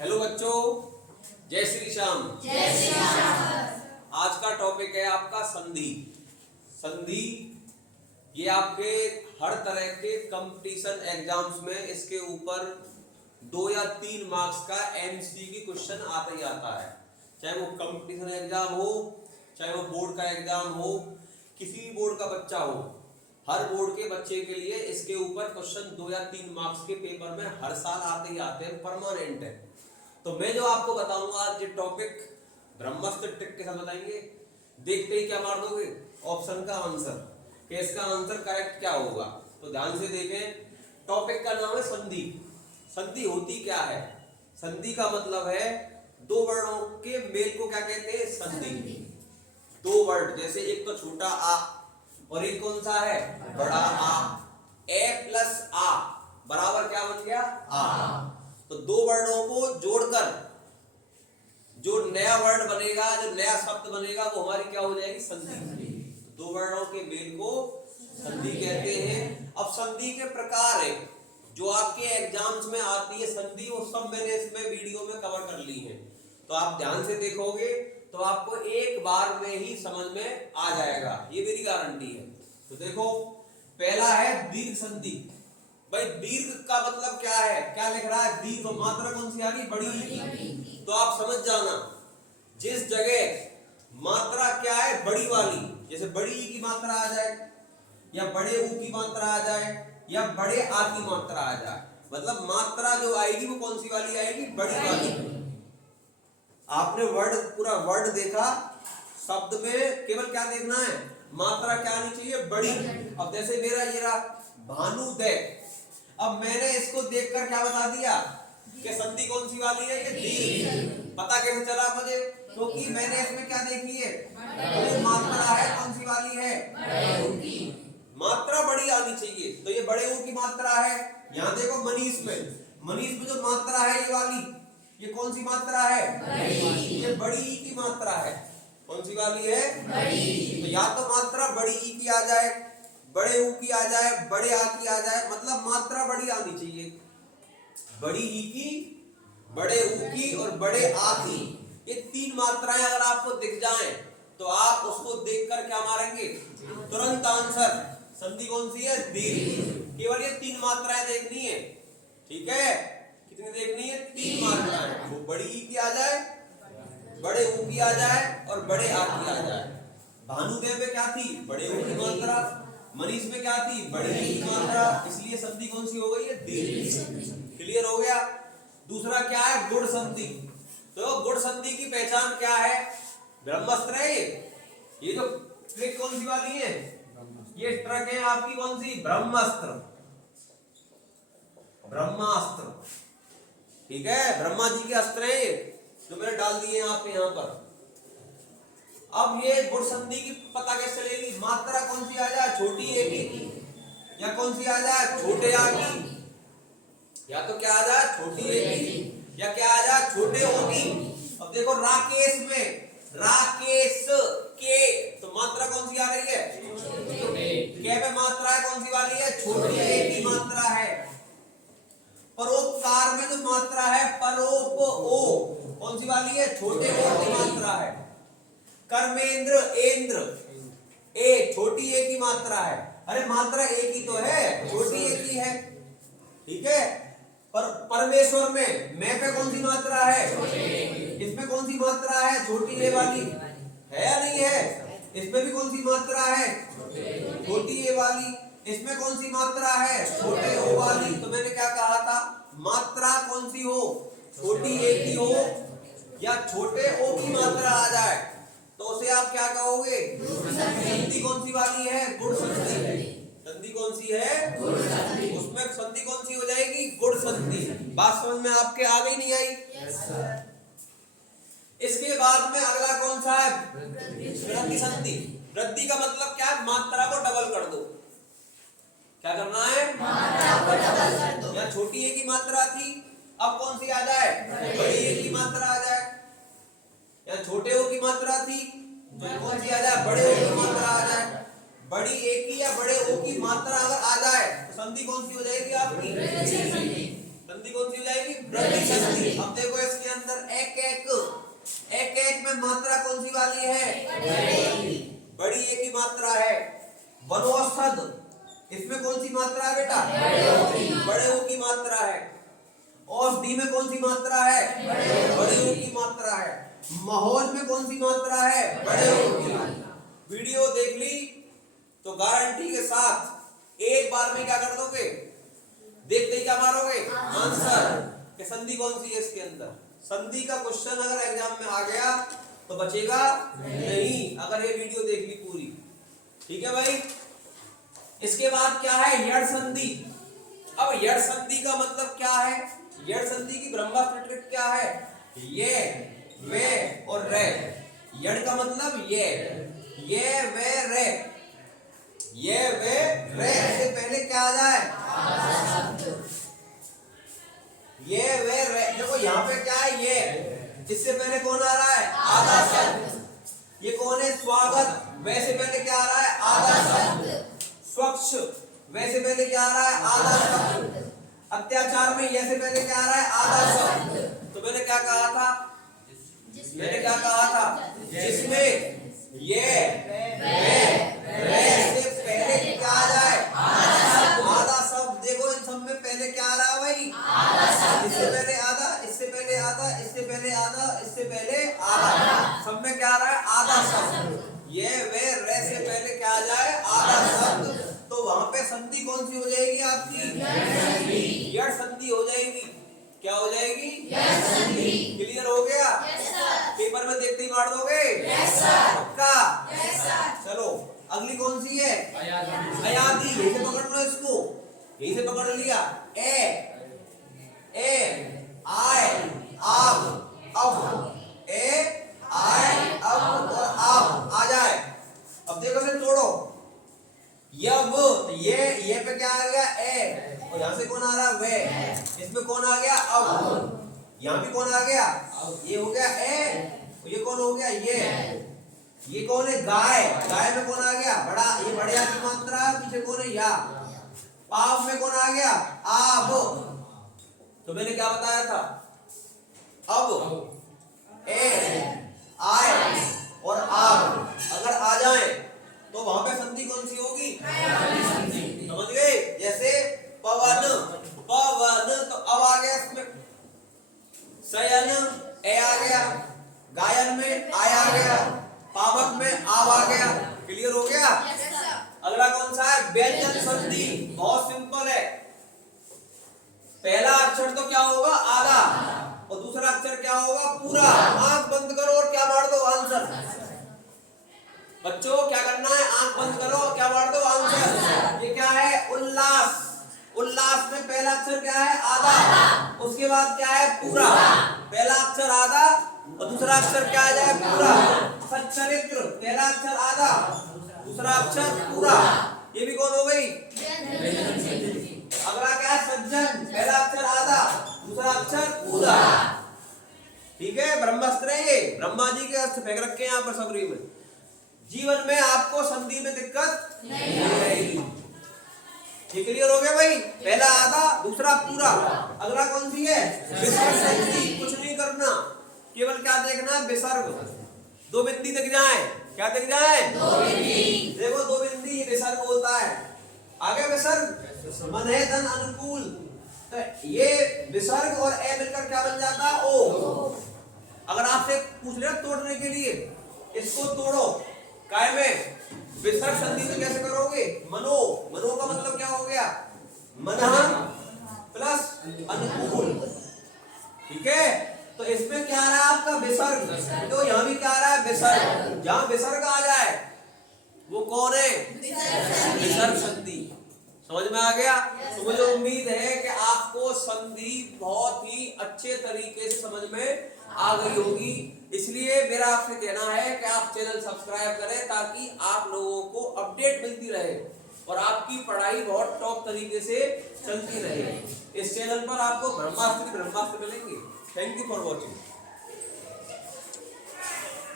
Hello बच्चों, जय श्री श्याम। जय श्री राम। आज का टॉपिक है आपका संधि। संधि ये आपके हर तरह के कंपटीशन एग्जाम्स में इसके ऊपर 2 या 3 मार्क्स का एमसीक्यू क्वेश्चन आता ही आता है। चाहे वो कंपटीशन एग्जाम हो, चाहे वो बोर्ड का एग्जाम हो, किसी भी बोर्ड का बच्चा हो, हर बोर्ड के बच्चे के लिए इसके ऊपर क्वेश्चन 2 या 3 मार्क्स के पेपर में हर साल आते ही आते हैं, परमानेंट है। तो मैं जो आपको बताऊंगा आज ये टॉपिक ब्रह्मास्त्र ट्रिक के साथ बताएंगे। देखते ही क्या मार दोगे ऑप्शन का आंसर, कि इसका आंसर करेक्ट क्या होगा। तो ध्यान से देखें, टॉपिक का नाम है संधि। संधि होती क्या है? संधि का मतलब है दो वर्णों के मेल को क्या कहते हैं? संधि। दो वर्ड, जैसे एक तो छोटा आ और एक कौन सा है? बड़ा आ। ए प्लस आ बराबर क्या बन गया? आ। तो दो वर्णों को जोड़कर जो नया वर्ड बनेगा, जो नया शब्द बनेगा, वो हमारी क्या हो जाएगी? संधि। दो वर्णों के मेल को संधि कहते हैं। अब संधि के प्रकार है जो आपके एग्जाम्स में आती है संधि, वो सब मैंने इसमें वीडियो में कवर कर ली है। तो आप ध्यान से देखोगे तो आपको एक बार में ही समझ में आ जाएगा, ये मेरी गारंटी है। तो देखो, पहला है दीर्घ संधि। भाई दीर्घ का मतलब क्या है? क्या लिख रहा है? दीर्घ। तो मात्रा कौन सी आ रही? बड़ी। तो आप समझ जाना, जिस जगह मात्रा क्या है? बड़ी वाली, जैसे बड़ी ई की मात्रा आ जाए, या बड़े ऊ की मात्रा आ जाए, या बड़े आ की मात्रा आ जाए, मतलब मात्रा जो आएगी वो कौन सी वाली आएगी? बड़ी वाली। आपने वर्ड, पूरा वर्ड देखा, शब्द में केवल क्या देखना है? मात्रा क्या आनी चाहिए? बड़ी। अब जैसे मेरा ये रहा भानुदय, अब मैंने इसको देखकर क्या बता दिया कि संधि कौन सी वाली है? ये दीर्घ। पता कैसे चला मुझे? क्योंकि मैंने इसमें क्या देखी है? बड़ी मात्रा है। कौन सी वाली है? मात्रा बड़ी आनी चाहिए। तो ये बड़े ऊ की मात्रा है। यहाँ देखो मनीष में जो मात्रा है ये वाली, ये कौन सी मात्रा है? बड़ी। ये बड़ी ई की मात्रा है। कौन सी वाली है? बड़ी। तो या तो मात्रा बड़ी ई की आ जाए, बड़े ऊ की आ जाए, बड़े आ की आ जाए, मतलब मात्रा बड़ी आनी चाहिए। बड़ी ई की, बड़े ऊ की और बड़े आ की, ये 3 मात्राएं अगर आपको दिख जाएं तो आप उसको देखकर क्या मारेंगे? तुरंत आंसर। संधि कौन सी है? दीर्घ। केवल ये 3 मात्राएं देखनी है, ठीक है? कितनी देखनी है? 3 मात्राएं। वो बड़ी ई की आ जाए, बड़े ऊ की आ जाए और बड़े आ की आ जाए। भानुदय में क्या थी? बड़े ऊ की मात्रा। मनीष में क्या थी? बड़ी ई की मात्रा। इसलिए संधि कौन सी हो गई है? दीर्घ। क्लियर हो गया? दूसरा क्या है? गुण संधि। तो गुण संधि की पहचान क्या है? ब्रह्मास्त्र है ये जो ट्रिक कौन सी वाली है? ये ट्रिक है आपकी कौन सी? ब्रह्मास्त्र। ब्रह्मास्त्र, ठीक है? ब्रह्मा जी के अस्त्र है ये, जो मैंने डाल दिए हैं आपके यहाँ पर। अब ये गुण संधि की पता कैसे चलेगी? मात्रा कौन सी आ जाए? छोटी ए की, या कौन सी आ जाए? छोटे आ की, या तो क्या आ जाए? छोटी ए की, या क्या आ जाए? छोटे ओ की। अब देखो राकेश में, राकेश के, तो मात्रा कौन सी आ रही है? के पे मात्रा है कौन सी वाली है? छोटी ए की मात्रा है। परोपकार में जो मात्रा है परोप ओ, कौन सी वाली है? छोटे ओ की मात्रा है। कर्मेंद्र, एंद्र, ए, छोटी ए की मात्रा है। अरे मात्रा ए की तो है, छोटी ए की है, ठीक है? पर परमेश्वर में मैं पे कौन सी मात्रा है? इसमें कौन सी मात्रा है? छोटी ए वाली है या नहीं है? इसमें भी कौन सी मात्रा है? छोटी ए वाली। इसमें कौन सी मात्रा है? छोटे ओ वाली। तो मैंने क्या कहा था? मात्रा कौन सी हो? छोटी ए की हो या छोटे ओ की मात्रा आ जाए तो उसे आप क्या कहोगे? संधि कौन सी वाली है? गुण संधि। संधि कौन सी है? गुण संधि। उसमें संधि कौन सी हो जाएगी? गुण संधि। बात समझ में आपके आ गई नहीं आई? इसके बाद में अगला कौन सा है? वृद्धि संधि। वृद्धि का मतलब क्या है? मात्रा को डबल कर दो। क्या करना है? मात्रा को डबल कर दो। यहाँ छोटी ए की मात्रा थी, अब कौन सी आ जाए? बड़ी ए की मात्रा आ जाए। यहाँ छोटे ओ की मात्रा थी, तो कौन सी आ जाए? बड़े ओ की मात्रा आ जाए। बड़ी ए की या बड़े ओ की मात्रा अगर आ जाए तो संधि कौन सी हो जाएगी आपकी? संधि कौन सी हो जाएगी? वृद्धि संधि। अब देखो अवधि में कौन सी मात्रा है? बड़े ओ की मात्रा है। माहौल में कौन सी मात्रा है? बड़े ओ की। वीडियो देख ली तो गारंटी के साथ एक बार में क्या कर दोगे? देखते ही क्या मारोगे? आंसर। कि संधि कौन सी है इसके अंदर। संधि का क्वेश्चन अगर एग्जाम में आ गया तो बचेगा नहीं, अगर ये वीडियो देख ली पूरी। ठीक है भाई। इसके बाद क्या है? यड़ संधि। अब यड़ संधि का मतलब क्या है? यड़ संधि की ब्रह्मास्त्र ट्रिक क्या है? ये, वे और रे। यड़ का मतलब ये वे रे। ये वे रे से पहले क्या आ जाए? ये वे रे। देखो यहाँ पे क्या है? ये, इससे पहले कौन आ रहा है? आधा शब्द। ये कौन है? स्वागत। वैसे पहले क्या आ रहा है? आधा शब्द। स्वच्छ, वैसे पहले क्या आ रहा है? आधा शब्द। अत्याचार में ये से पहले क्या आ रहा है? आधा शब्द। तो मैंने क्या कहा था? जिसमें ये वे से पहले क्या आ जाए? आधा शब्द। देखो इन सब में पहले क्या आ रहा है भाई? इससे पहले आधा, इससे पहले आधा, इससे पहले आधा, इससे पहले आधा। सब में क्या आ रहा है? आधा शब्द। ये वे रे से पहले क्या आ जाए? आधा शब्द। तो वहां पे संधि कौन सी हो जाएगी आपकी? यड़ संधि हो जाएगी। क्या हो जाएगी? यड़ संधि। क्लियर हो गया? पेपर में देखते ही मार दोगे? पक्का? चलो अगली कौन सी है? अयादी। यही से पकड़ लो इसको, यही से पकड़ लिया। ए आय अब, ए आय अब और अब आ जाए। अब देखो से तोड़ो। यब, ये पे क्या आ गया? ए, और यहाँ से कौन आ रहा? वे। इसमें कौन आ गया? अब। यहाँ भी कौन आ गया? ये हो गया ए, और ये कौन हो गया? ये कौन है? गाय। गाय में कौन आ गया? बड़ा। ये बड़े आ की मात्रा, पीछे कौन है? या। पाप में कौन आ गया? आब। तो मैंने क्या बताया था? अब, ए, आय और आब अगर आ जाए तो वहां पे संधि कौन सी होगी? समझ गए? जैसे पवन, तो अब आ गया इसमें शयन, ए आ गया। गायन में आय आ गया। पावक में आव आ गया। क्लियर हो गया? अगला कौन सा है? व्यंजन संधि। बहुत सिंपल है। पहला अक्षर तो क्या होगा? आधा, और दूसरा अक्षर क्या होगा? पूरा। आंख बंद करो और क्या मार दो? आंसर। बच्चों क्या करना है? आंख बंद करो और क्या मार दो? आंसर। ये क्या है? उल्लास। उल्लास में पहला अक्षर क्या है? आधा, उसके बाद क्या है? पूरा। पहला अक्षर आधा और दूसरा अक्षर क्या आ जाए? पूरा। सच्चरित्र, पहला अक्षर आधा, दूसरा अक्षर पूरा। ये भी कौन हो गई? अगला क्या है? सज्जन, पहला अक्षर आधा, दूसरा अक्षर पूरा। ठीक है? ब्रह्मास्त्र है ये, ब्रह्मा जी के अस्त्र फेंक रखे हैं यहाँ पर सबरी में। जीवन में आपको संधि में दिक्कत नहीं आएगी। क्लियर हो गया भाई? पहला आधा, दूसरा पूरा। अगला कौन सी है? विसर्ग संधि। कुछ नहीं करना, केवल क्या देखना? विसर्ग। दो बिंदी दिख जाए। क्या दिख जाए? दो बिंदी। देखो दो बिंदी, ये विसर्ग बोलता है। आगे विसर्ग मन है धन अनुकूल, तो ये विसर्ग और ए मिलकर क्या बन जाता है? ओ। अगर आपसे पूछ ले तोड़ने के लिए, इसको तोड़ो। काय में? विसर्ग संधि में कैसे करोगे? मनो। मनो का मतलब क्या हो गया? मनः प्लस अनुकूल। ठीक है? तो इसमें क्या आ रहा है आपका? विसर्ग। तो यहाँ भी क्या आ रहा है? विसर्ग। जहां विसर्ग आ जाए वो कौन है? विसर्ग संधि। समझ में आ गया? तो मुझे उम्मीद है कि आपको संधि बहुत ही अच्छे तरीके से समझ में आ गई होगी। इसलिए मेरा आपसे कहना है कि आप चैनल सब्सक्राइब करें ताकि आप लोगों को अपडेट मिलती रहे और आपकी पढ़ाई बहुत टॉप तरीके से चलती रहे। इस चैनल पर आपको ब्रह्मास्त्र मिलेंगे। Thank you for watching.